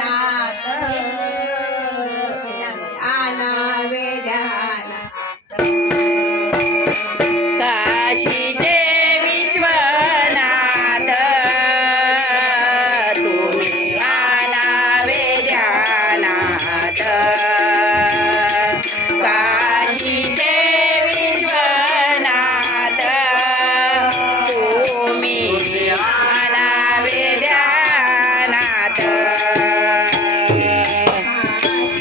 นา Thank you.